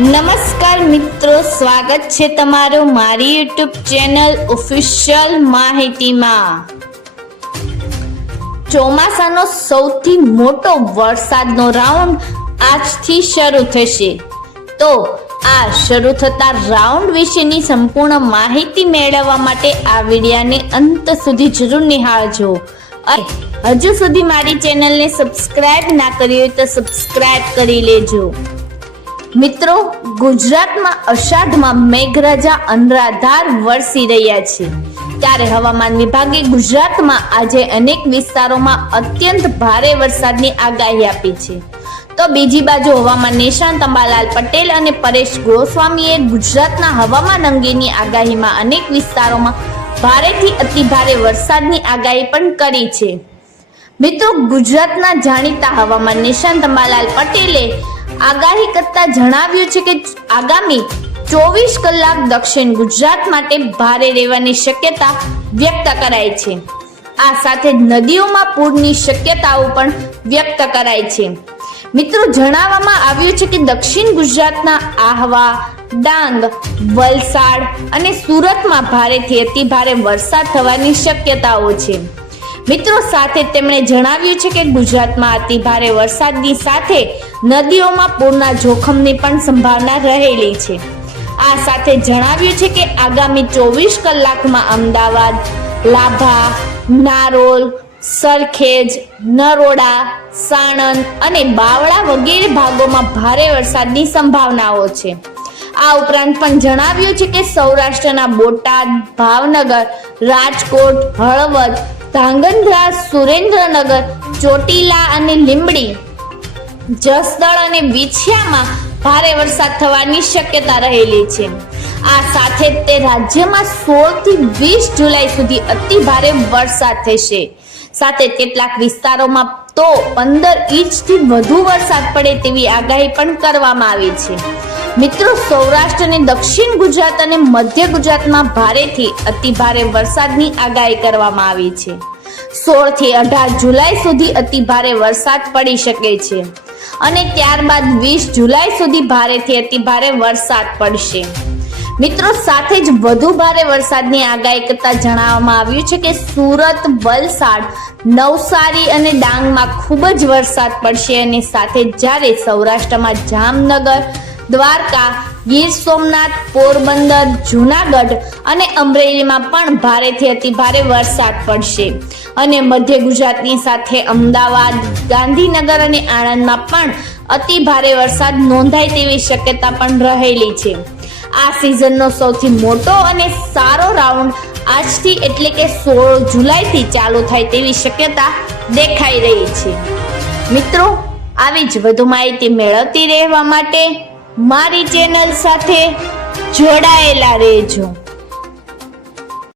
નમસ્કાર મિત્રો, સ્વાગત છે તમારું મારી યુટ્યુબ ચેનલ ઓફિશિયલ માહિતીમાં। ચોમાસાનો સૌથી મોટો વરસાદનો રાઉન્ડ આજથી શરૂ થશે, તો આ શરૂ થતા રાઉન્ડ વિશેની સંપૂર્ણ માહિતી મેળવવા માટે આ વિડીયોને અંત સુધી જરૂર નિહાળજો। અને હજુ સુધી મારી ચેનલને સબસ્ક્રાઇબ ના કરી હોય તો સબસ્ક્રાઇબ કરી લેજો। મિત્રો, ગુજરાતમાં અષાઢમાં મેઘરાજા અનરાધાર વરસી રહ્યા છે, ત્યારે હવામાન વિભાગે ગુજરાતમાં આજે અનેક વિસ્તારોમાં અત્યંત ભારે વરસાદની આગાહી આપી છે। તો બીજી બાજુ હવામાન નિષ્ણાત અંબાલાલ પટેલ અને પરેશ ગોસ્વામીએ ગુજરાતના હવામાન અંગેની આગાહીમાં અનેક વિસ્તારોમાં ભારેથી અતિભારે વરસાદની આગાહી પણ કરી છે। મિત્રો, ગુજરાતના જાણીતા હવામાન નિષ્ણાત અંબાલાલ પટેલે આગાહી કરતા જણાવ્યું છે કે આગામી 24 કલાક દક્ષિણ ગુજરાત માટે ભારે રહેવાની શક્યતા વ્યક્ત કરાઈ છે। આ સાથે નદીઓમાં પૂરની શક્યતાઓ પણ વ્યક્ત કરાઈ છે। મિત્રો, જણાવવામાં આવ્યું છે કે દક્ષિણ ગુજરાતના આહવા, ડાંગ, વલસાડ અને સુરતમાં ભારેથી અતિભારે વરસાદ થવાની શક્યતાઓ છે। મિત્રો, સાથે તેમણે જણાવ્યું છે કે ગુજરાતમાં અતિભારે વરસાદની સાથે નદીઓમાં પૂરના જોખમની પણ સંભાવના રહેલી છે। આ સાથે જણાવ્યું છે કે આગામી 24 કલાકમાં અમદાવાદ, લાભા, નારોલ, સરખેજ, નરોડા, સાણંદ અને બાવળા વગેરે ભાગોમાં ભારે વરસાદની સંભાવનાઓ છે। આ ઉપરાંત પણ જણાવ્યું છે કે સૌરાષ્ટ્રના બોટાદ, ભાવનગર, રાજકોટ, હળવદ, ધાંગધ્રા, સુરેન્દ્રનગર, ચોટીલા અને લીંબડી, જસદણ અને વિછિયામાં ભારે વરસાદ થવાની શક્યતા રહેલી છે। આ સાથે તે રાજ્યમાં 16 થી 20 જુલાઈ સુધી અતિ ભારે વરસાદ થશે। સાથે કેટલાક વિસ્તારોમાં તો 15 ઇંચથી વધુ વરસાદ પડે તેવી આગાહી પણ કરવામાં આવી છે। મિત્રો, સૌરાષ્ટ્ર અને દક્ષિણ ગુજરાત અને મધ્ય ગુજરાતમાં ભારેથી અતિ ભારે વરસાદની આગાહી કરવામાં આવી છે। 16 થી 18 જુલાઈ સુધી અતિ ભારે વરસાદ પડી શકે છે અને ત્યારબાદ 20 જુલાઈ સુધી ભારેથી અતિ ભારે વરસાદ પડશે। મિત્રો, સાથે જ વધુ ભારે વરસાદની આગાહી કરતા જણાવવામાં આવ્યું છે કે સુરત, વલસાડ, નવસારી અને ડાંગમાં ખૂબ જ વરસાદ પડશે અને સાથે જ્યારે સૌરાષ્ટ્રમાં જામનગર, દ્વારકા, ગીર સોમનાથ, પોરબંદર, જૂનાગઢ અને અમરેલીમાં પણ ભારેથી અતિ ભારે વરસાદ પડશે અને મધ્ય ગુજરાતની સાથે અમદાવાદ, ગાંધીનગર અને આણંદમાં પણ અતિ ભારે વરસાદ નોંધાય તેવી શક્યતા પણ રહેલી છે। આ સિઝનનો સૌથી મોટો અને સારો રાઉન્ડ આજથી એટલે કે 16 જુલાઈથી ચાલુ થાય તેવી શક્યતા દેખાઈ રહી છે। મિત્રો, આવી જ વધુ માહિતી મેળવતી રહેવા માટે મારી ચેનલ સાથે જોડાયેલા રહેજો।